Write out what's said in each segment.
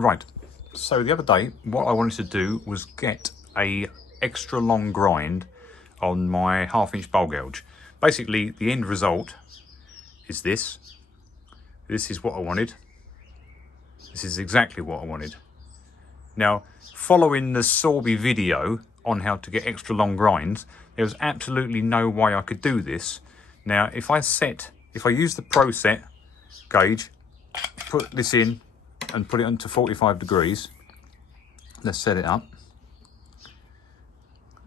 Right, so the other day what I wanted to do was get a extra long grind on my 1/2 inch bowl gouge. Basically the end result is this. This is what I wanted. This is exactly what I wanted. Now, following the Sorby video on how to get extra long grinds, there was absolutely no way I could do this. Now, if I use the Pro Set gauge, put this in and put it onto 45 degrees, let's set it up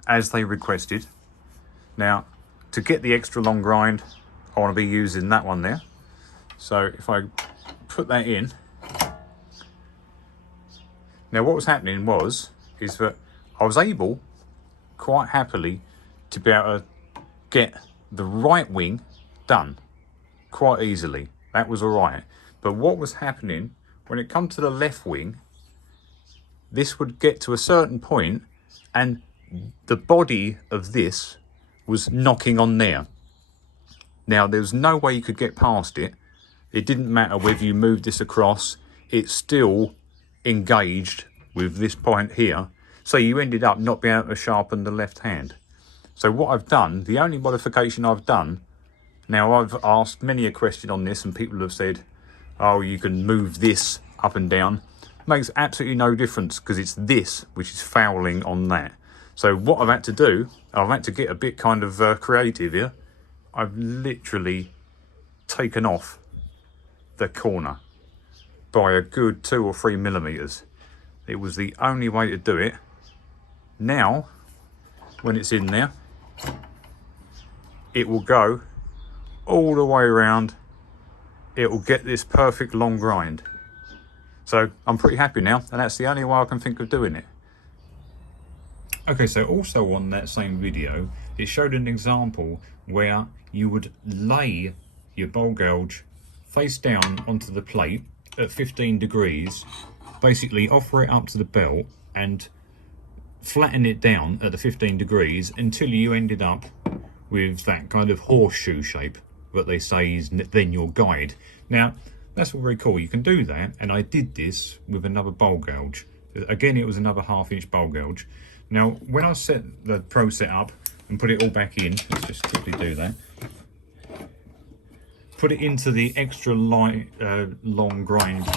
as they requested. Now, to get the extra long grind, I want to be using that one there. So if I put that in, now what was happening is that I was able quite happily to be able to get the right wing done quite easily. That was all right. But what was happening when it comes to the left wing, this would get to a certain point and the body of this was knocking on there. Now, there was no way you could get past it. It didn't matter whether you moved this across, it's still engaged with this point here. So you ended up not being able to sharpen the left hand. So what I've done, the only modification I've done, now I've asked many a question on this and people have said, oh, you can move this up and down. Makes absolutely no difference because it's this which is fouling on that. So what I've had to do, I've had to get a bit kind of creative here. I've literally taken off the corner by a good 2 or 3 millimeters. It was the only way to do it. Now, when it's in there, it will go all the way around. It will get this perfect long grind. So I'm pretty happy now, and that's the only way I can think of doing it. Okay, so also on that same video, it showed an example where you would lay your bowl gouge face down onto the plate at 15 degrees, basically offer it up to the belt and flatten it down at the 15 degrees until you ended up with that kind of horseshoe shape that they say is then your guide. Now, that's all very cool. You can do that, and I did this with another bowl gouge. Again, it was another 1/2 inch bowl gouge. Now, when I set the Pro Set up and put it all back in, let's just quickly do that. Put it into the extra long grind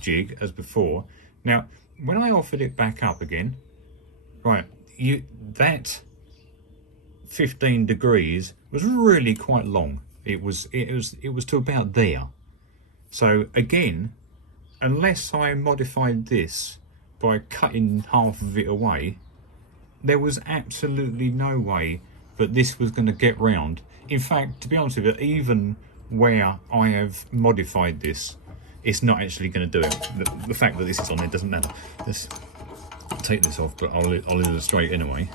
jig as before. Now, when I offered it back up again, right, that 15 degrees was really quite long. It was to about there. So again, unless I modified this by cutting half of it away, there was absolutely no way that this was going to get round. In fact, to be honest with you, even where I have modified this, it's not actually going to do it. The fact that this is on there doesn't matter. Let's take this off, but I'll illustrate anyway.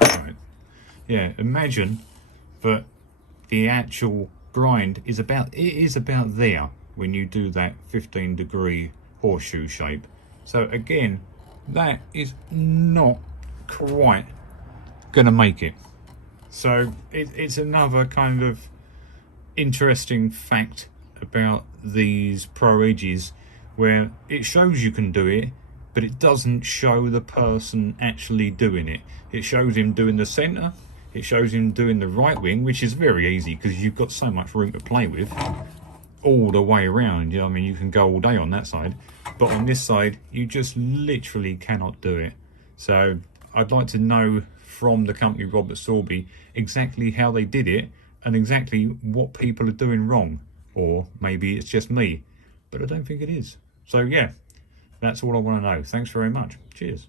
Right. Yeah, imagine that the actual grind is about there when you do that 15 degree horseshoe shape. So again, that is not quite gonna make it. So it's another kind of interesting fact about these ProEdges, where it shows you can do it, but it doesn't show the person actually doing it. It shows him doing the center, it shows him doing the right wing, which is very easy because you've got so much room to play with all the way around. I mean, you can go all day on that side, but on this side you just literally cannot do it. So I'd like to know from the company Robert Sorby exactly how they did it and exactly what people are doing wrong, or maybe it's just me, but I don't think it is. So yeah, that's all I want to know. Thanks very much. Cheers.